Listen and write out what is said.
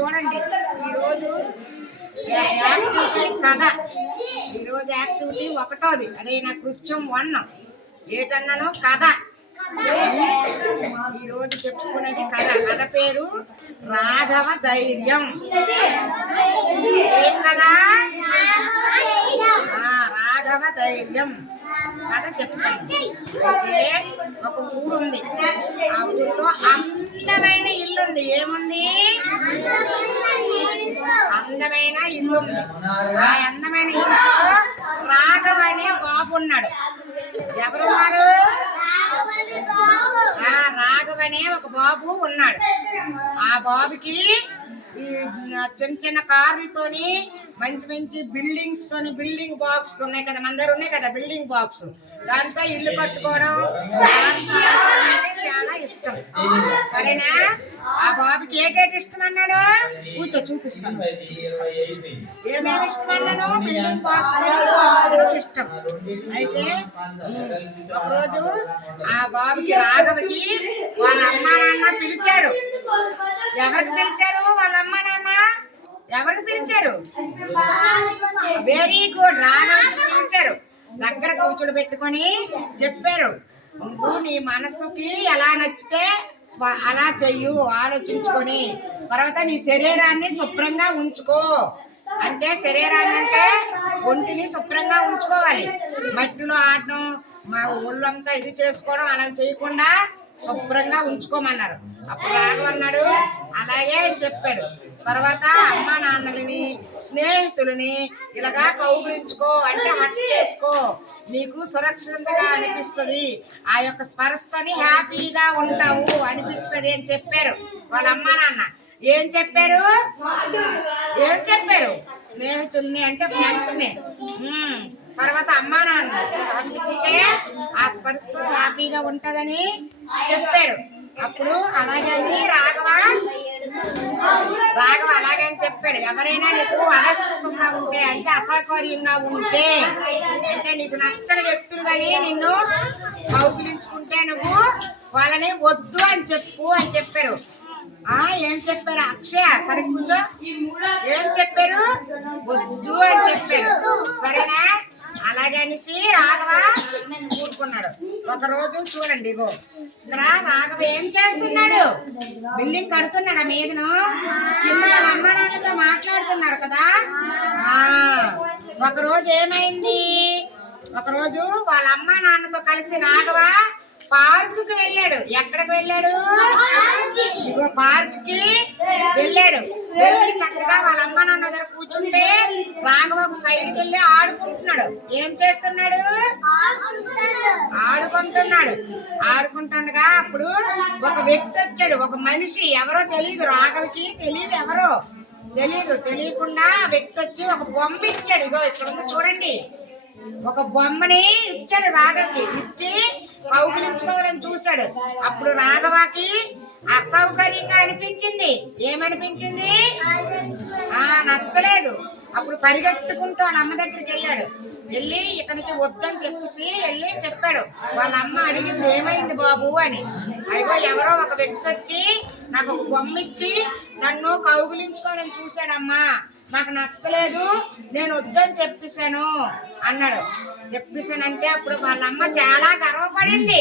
చూడండి ఈరోజు యాక్టివిటీ కథ. ఈరోజు యాక్టివిటీ ఒకటోది, అదే నా కృత్యం 1. ఏటన్నాను? కథ. ఈరోజు చెప్పుకునేది కథ. కథ పేరు రాఘవ ధైర్యం. ఏం కదా? రాఘవ ధైర్యం కథ చెప్తాను. అయితే ఒక ఊరు ఉంది. ఆ ఊరిలో అందమైన ఇల్లు ఉంది. ఏముంది? అందమైన ఇల్లు ఉంది. ఆ అందమైన ఇల్లులో రాఘవ అనే బాబు ఉన్నాడు. ఎవరున్నారు? రాఘవ అనే ఒక బాబు ఉన్నాడు. ఆ బాబుకి ఈ చిన్న చిన్న కార్లతోని మంచి మంచి బిల్డింగ్స్ తోని, బిల్డింగ్ బాక్స్ ఉన్నాయి కదా, మన దగ్గర ఉన్నాయి కదా బిల్డింగ్ బాక్స్, దాంతో ఇల్లు కట్టుకోవడం అంటే చాలా ఇష్టం. సరేనా? ఆ బాబుకి ఏటేటి ఇష్టం అన్నాడు? కూర్చో, చూపిస్తాను. ఏమేమి ఇష్టం అన్నాను? బిల్డింగ్ బాక్స్ తో ఇల్లు కట్టుకోవడం ఇష్టం. అయితే ఒకరోజు ఆ బాబుకి, రాఘవకి వాళ్ళ అమ్మా నాన్న పిలిచారు. ఎవరికి పిలిచారు? వాళ్ళ అమ్మా నాన్న ఎవరికి పిలిచారు? వెరీ గుడ్, రాఘవకి పిలిచారు. దగ్గర కూర్చొని పెట్టుకొని చెప్పారు, నువ్వు నీ మనసుకి ఎలా నచ్చితే అలా చెయ్యు, ఆలోచించుకొని. తర్వాత నీ శరీరాన్ని శుభ్రంగా ఉంచుకో. అంటే శరీరాన్ని అంటే ఒంటిని శుభ్రంగా ఉంచుకోవాలి. మట్టిలో ఆడడం, మా ఒళ్ళంతా ఇది చేసుకోవడం అలా చేయకుండా శుభ్రంగా ఉంచుకోమన్నారు. అప్పుడు రాఘవ అన్నాడు, అలాగే చెప్పాడు. తర్వాత అమ్మా నాన్నలని, స్నేహితులని ఇలాగా కౌగులించుకో, అంటే హట్ చేసుకో, నీకు సురక్షితంగా అనిపిస్తుంది, ఆ యొక్క స్పర్శతోని హ్యాపీగా ఉంటావు అనిపిస్తుంది అని చెప్పారు వాళ్ళ అమ్మా నాన్న. ఏం చెప్పారు? స్నేహితుల్ని అంటే ఫ్రెండ్స్ ని, తర్వాత అమ్మా నాన్న అందుకుంటే ఆ స్పర్శతో హ్యాపీగా ఉంటదని చెప్పారు. అప్పుడు అలాగని రాఘవ అలాగని చెప్పాడు. ఎవరైనా నీకు అరక్షితంగా ఉంటే, అంటే అసౌకర్యంగా ఉంటే, అంటే నీకు నచ్చని వ్యక్తులు కానీ నిన్ను కౌగిలించుకుంటే నువ్వు వాళ్ళని వద్దు అని చెప్పు అని చెప్పారు. ఏం చెప్పారు? అక్షయ సరే కూర్చో. ఏం చెప్పారు? వద్దు అని చెప్పారు. సరేనా? అలాగనేసి రాఘవ కూరుకున్నాడు. ఒకరోజు చూడండి, ఇగో ఇక్కడ రాఘవ ఏం చేస్తున్నాడు? బిల్డింగ్ కడుతున్నాడు. మీదను కింద అమ్మ నాన్నతో మాట్లాడుతున్నాడు కదా. ఒకరోజు ఏమైంది? ఒకరోజు వాళ్ళ అమ్మ నాన్నతో కలిసి రాఘవ పార్కుకి వెళ్ళాడు. ఎక్కడికి వెళ్ళాడు? ఇగో పార్క్కి వెళ్ళాడు. వెళ్ళి చక్కగా వాళ్ళ అమ్మ నాన్న దగ్గర కూర్చుంటే రాఘవ ఒక సైడ్కి వెళ్ళి ఆడుకుంటున్నాడు. ఏం చేస్తున్నాడు? ఆడుకుంటుండగా అప్పుడు ఒక వ్యక్తి వచ్చాడు. ఒక మనిషి, ఎవరో తెలియదు రాఘవకి, తెలియకుండా ఆ వ్యక్తి వచ్చి ఒక బొమ్మ ఇచ్చాడు. ఇగో ఇక్కడ ఉంది చూడండి. ఒక బొమ్మని ఇచ్చాడు రాఘవకి. ఇచ్చి కౌగిలించుకోవాలని చూశాడు. అప్పుడు రాఘవకి అసౌకర్యంగా అనిపించింది. ఏమనిపించింది? నచ్చలేదు. అప్పుడు పరిగెట్టుకుంటూ వాళ్ళ అమ్మ దగ్గరికి వెళ్ళాడు. వెళ్ళి ఇతనికి వద్దని చెప్పేసి వెళ్ళి చెప్పాడు. వాళ్ళ అమ్మ అడిగింది, ఏమైంది బాబు అని. అయిగో ఎవరో ఒక వ్యక్తి వచ్చి నాకు ఒక బొమ్మ ఇచ్చి నన్ను కౌగిలించుకోవాలని చూశాడమ్మా, నాకు నచ్చలేదు, నేను వద్దని చెప్పేశాను అన్నాడు. చెప్పేశానంటే అప్పుడు వాళ్ళ అమ్మ చాలా గర్వపడింది.